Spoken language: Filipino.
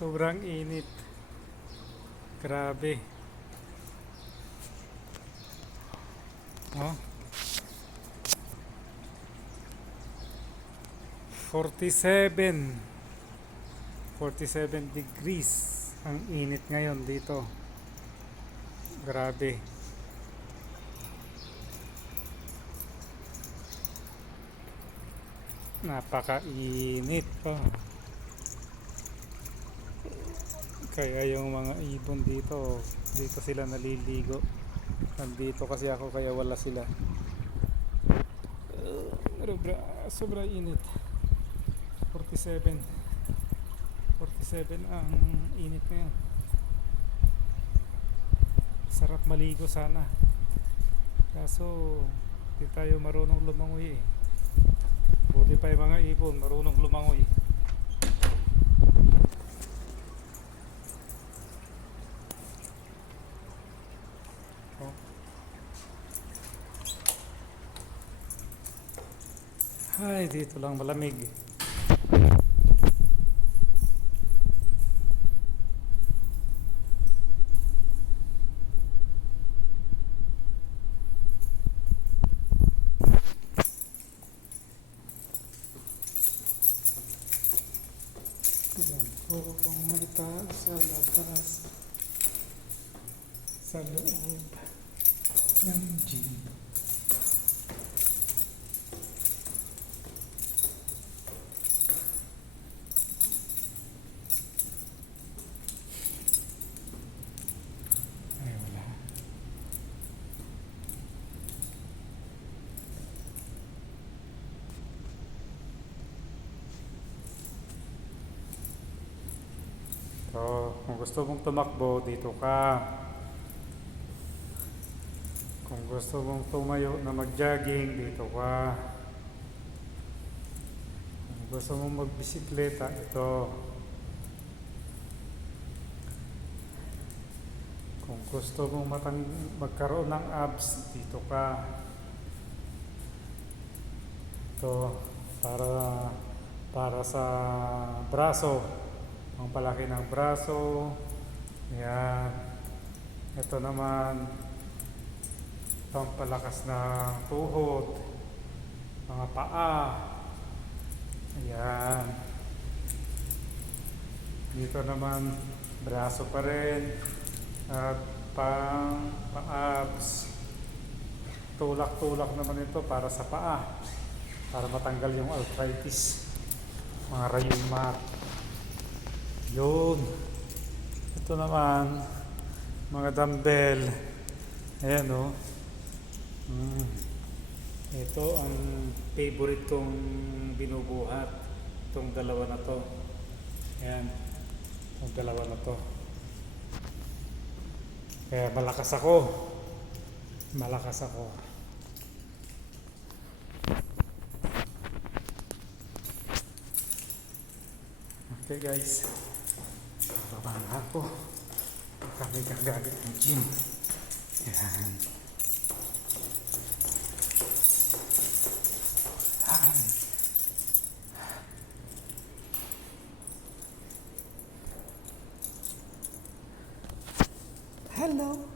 Sobrang init. Grabe. Oh, 47. 47 degrees. Ang init ngayon dito. Grabe. Napakainit pa. Kaya yung mga ibon dito sila naliligo. Nandito kasi ako kaya wala sila. Sobra, sobra init. 47. 47 ang init ngayon. Sarap maligo sana. Kaso, di tayo marunong lumangoy eh. Buti pa yung mga ibon, marunong lumangoy. Oh. Ay, dito lang malamig. Yan po ang mata sa labas, sa loob ng gym. Ay, wala. So, kung gusto mong tumakbo, dito ka. Kung gusto mong tumayo na mag-jogging, dito ka. Kung gusto mong magbisikleta, ito. Kung gusto mong magkaroon ng abs, dito ka. Ito, para sa braso. Ang palaki ng braso. Yan. Ito naman, pampalakas ng tuhod, mga paa. Ayan. Dito naman, braso pa rin. At pang-abs. Tulak-tulak naman ito para sa paa. Para matanggal yung arthritis. Mga rheuma. Yun. Ito naman, mga dumbbell. Ayan o. Ito ang favorite kong binubuhat. Itong dalawa na to. Ayan. Itong dalawa na to. Kaya malakas ako. Malakas ako. Okay guys. Baba na ako. Kami gagamit ng gym. Ayan. Hello.